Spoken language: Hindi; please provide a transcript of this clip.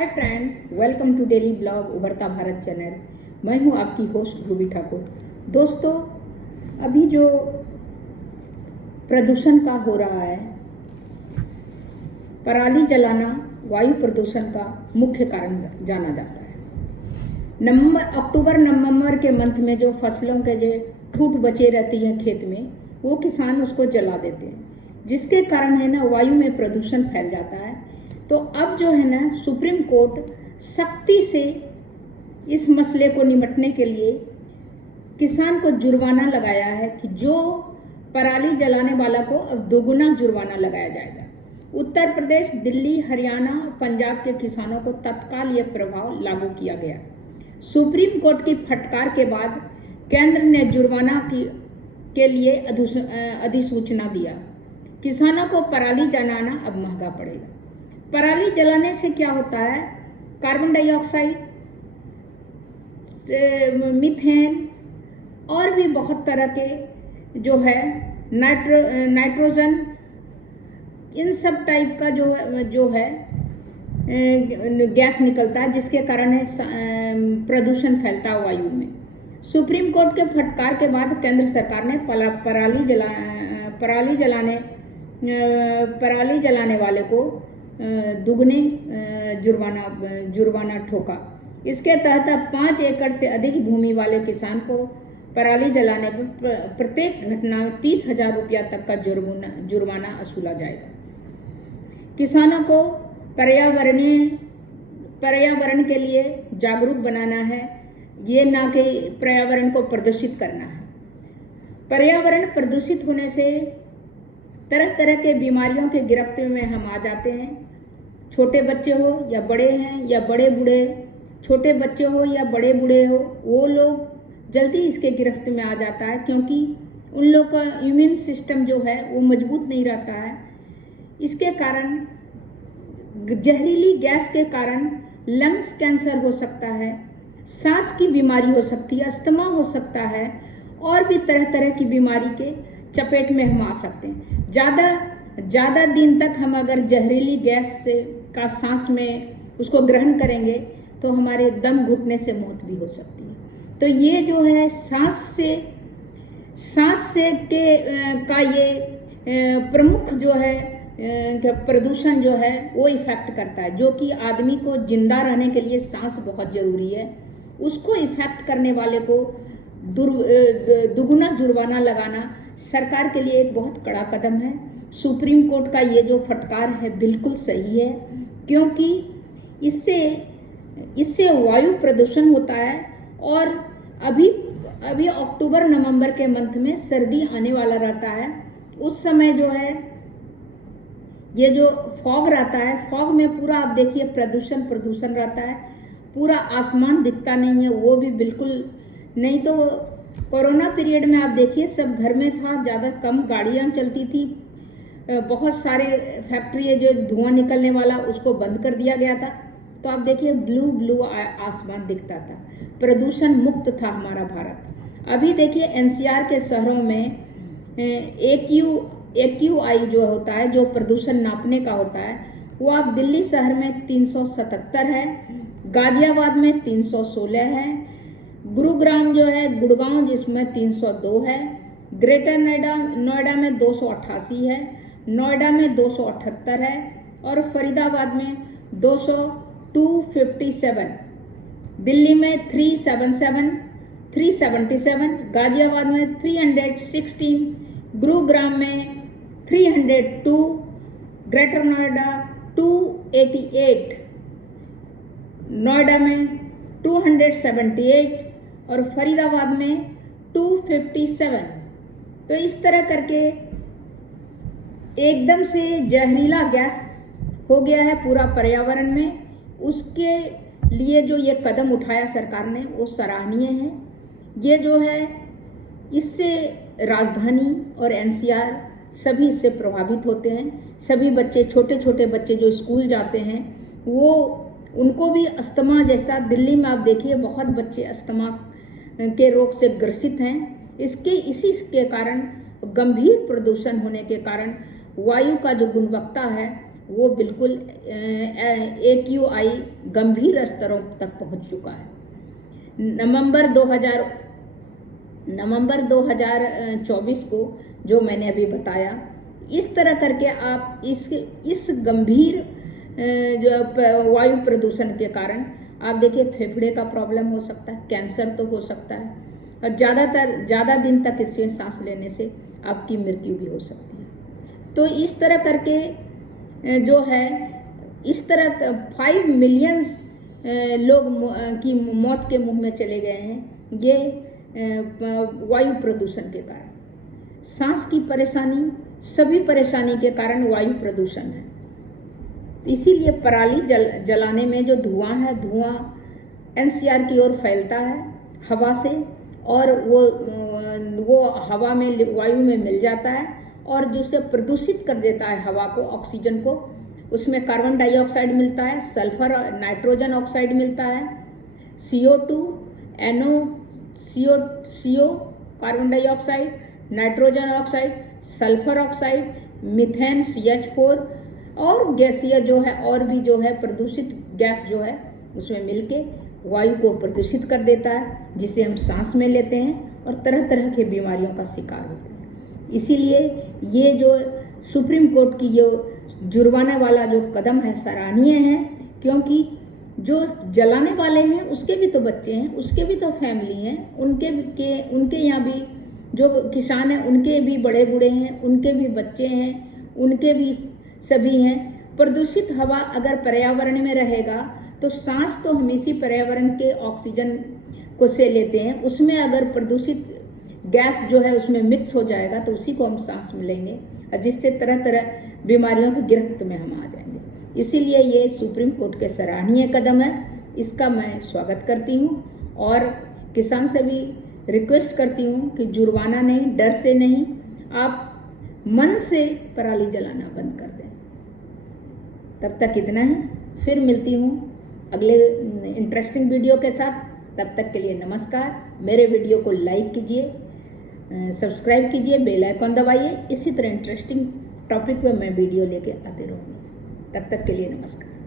Hi friend, welcome to daily blog Ubharta Bharat channel. मैं हूं आपकी होस्ट रूबी ठाकुर। दोस्तों, अभी जो प्रदूषण का हो रहा है, पराली जलाना वायु प्रदूषण का मुख्य कारण जाना जाता है। अक्टूबर नवंबर के मंथ में जो फसलों के जो ठूठ बचे रहती हैं खेत में, वो किसान उसको जला देते हैं, जिसके कारण है ना वायु में प्रदूषण फैल जाता है। तो अब जो है ना सुप्रीम कोर्ट सख्ती से इस मसले को निपटने के लिए किसान को जुर्माना लगाया है कि जो पराली जलाने वाला को अब दोगुना जुर्माना लगाया जाएगा। उत्तर प्रदेश, दिल्ली, हरियाणा, पंजाब के किसानों को तत्काल यह प्रभाव लागू किया गया। सुप्रीम कोर्ट की फटकार के बाद केंद्र ने जुर्माना के लिए अधिसूचना दिया। किसानों को पराली जलाना अब महंगा पड़ेगा। पराली जलाने से क्या होता है, कार्बन डाइऑक्साइड, मीथेन और भी बहुत तरह के जो है नाइट्रोजन, इन सब टाइप का जो है गैस निकलता है, जिसके कारण प्रदूषण फैलता है वायु में। सुप्रीम कोर्ट के फटकार के बाद केंद्र सरकार ने पराली जलाने वाले को दुगने जुर्माना ठोका। इसके तहत अब 5 एकड़ से अधिक भूमि वाले किसान को पराली जलाने पर प्रत्येक घटना में 30,000 रुपया तक का जुर्माना वसूला जाएगा। किसानों को पर्यावरण के लिए जागरूक बनाना है, ये ना कि पर्यावरण को प्रदूषित करना है। पर्यावरण प्रदूषित होने से तरह तरह के बीमारियों के गिरफ्त में हम आ जाते हैं। छोटे बच्चे हो या बड़े हैं या बड़े बूढ़े, छोटे बच्चे हो या बड़े बूढ़े हो, वो लोग जल्दी इसके गिरफ्त में आ जाता है, क्योंकि उन लोग का इम्यून सिस्टम जो है वो मजबूत नहीं रहता है। इसके कारण जहरीली गैस के कारण लंग्स कैंसर हो सकता है, सांस की बीमारी हो सकती है, अस्थमा हो सकता है, और भी तरह तरह की बीमारी के चपेट में हम आ सकते हैं। ज़्यादा दिन तक हम अगर जहरीली गैस का सांस में उसको ग्रहण करेंगे तो हमारे दम घुटने से मौत भी हो सकती है। तो ये जो है सांस से का ये प्रमुख जो है प्रदूषण जो है वो इफेक्ट करता है, जो कि आदमी को जिंदा रहने के लिए सांस बहुत ज़रूरी है। उसको इफेक्ट करने वाले को दुगुना जुर्माना लगाना सरकार के लिए एक बहुत कड़ा कदम है। सुप्रीम कोर्ट का ये जो फटकार है बिल्कुल सही है, क्योंकि इससे वायु प्रदूषण होता है। और अभी अक्टूबर नवंबर के मंथ में सर्दी आने वाला रहता है। उस समय जो है ये जो फॉग रहता है, फॉग में पूरा आप देखिए प्रदूषण रहता है, पूरा आसमान दिखता नहीं है, वो भी बिल्कुल नहीं। तो कोरोना पीरियड में आप देखिए सब घर में था, ज़्यादा कम गाड़ियाँ चलती थी, बहुत सारे फैक्ट्री जो धुआं निकलने वाला उसको बंद कर दिया गया था। तो आप देखिए ब्लू आसमान दिखता था, प्रदूषण मुक्त था हमारा भारत। अभी देखिए एनसीआर के शहरों में AQI जो होता है, जो प्रदूषण नापने का होता है, वो आप दिल्ली शहर में 377 है, गाजियाबाद में 316 है, गुरुग्राम जो है गुड़गांव जिसमें 302 है, ग्रेटर नोएडा में 288 है, नोएडा में 278 है, और फरीदाबाद में 257, दिल्ली में 377, गाजियाबाद में 316, गुरुग्राम में 302, ग्रेटर नोएडा 288, नोएडा में 278 और फरीदाबाद में 257। तो इस तरह करके एकदम से जहरीला गैस हो गया है पूरा पर्यावरण में। उसके लिए जो ये कदम उठाया सरकार ने वो सराहनीय है। ये जो है इससे राजधानी और एनसीआर सभी इससे प्रभावित होते हैं। सभी बच्चे, छोटे छोटे बच्चे जो स्कूल जाते हैं, वो उनको भी अस्थमा जैसा, दिल्ली में आप देखिए बहुत बच्चे अस्थमा के रोग से ग्रसित हैं। इसी के कारण गंभीर प्रदूषण होने के कारण वायु का जो गुणवत्ता है वो बिल्कुल AQI गंभीर स्तरों तक पहुंच चुका है। नवंबर 2024 को जो मैंने अभी बताया, इस तरह करके आप इस गंभीर जो वायु प्रदूषण के कारण आप देखिए फेफड़े का प्रॉब्लम हो सकता है, कैंसर तो हो सकता है, और ज़्यादा दिन तक इससे सांस लेने से आपकी मृत्यु भी हो सकती है। तो इस तरह करके जो है, इस तरह 5 मिलियन लोग की मौत के मुंह में चले गए हैं ये वायु प्रदूषण के कारण। सांस की परेशानी, सभी परेशानी के कारण वायु प्रदूषण है। इसीलिए पराली जलाने में जो धुआं है, धुआं NCR की ओर फैलता है हवा से, और वो हवा में, वायु में मिल जाता है और जिससे प्रदूषित कर देता है हवा को, ऑक्सीजन को। उसमें कार्बन डाइऑक्साइड मिलता है, सल्फर, नाइट्रोजन ऑक्साइड मिलता है, CO2, CO carbon dioxide, nitrogen oxide, sulphur oxide, methane CH4 और गैसीय जो है, और भी जो है प्रदूषित गैस जो है उसमें मिलके वायु को प्रदूषित कर देता है, जिसे हम सांस में लेते हैं और तरह तरह के बीमारियों का शिकार होते हैं। इसीलिए ये जो सुप्रीम कोर्ट की जो जुर्माने वाला जो कदम है सराहनीय है, क्योंकि जो जलाने वाले हैं उसके भी तो बच्चे हैं, उसके भी तो फैमिली हैं, उनके यहाँ भी जो किसान हैं उनके भी बड़े बूढ़े हैं, उनके भी बच्चे हैं, उनके भी सभी हैं। प्रदूषित हवा अगर पर्यावरण में रहेगा तो सांस तो हम इसी पर्यावरण के ऑक्सीजन को से लेते हैं, उसमें अगर प्रदूषित गैस जो है उसमें मिक्स हो जाएगा तो उसी को हम सांस में लेंगे, जिससे तरह तरह बीमारियों की गिरफ्त में हम आ जाएंगे। इसीलिए ये सुप्रीम कोर्ट के सराहनीय कदम है, इसका मैं स्वागत करती हूँ और किसान से भी रिक्वेस्ट करती हूँ कि जुर्माना नहीं, डर से नहीं, आप मन से पराली जलाना बंद कर दें। तब तक इतना ही, फिर मिलती हूँ अगले इंटरेस्टिंग वीडियो के साथ। तब तक के लिए नमस्कार। मेरे वीडियो को लाइक कीजिए, सब्सक्राइब कीजिए, बेल आइकॉन दबाइए। इसी तरह इंटरेस्टिंग टॉपिक पर मैं वीडियो लेके आते रहूँगी। तब तक के लिए नमस्कार।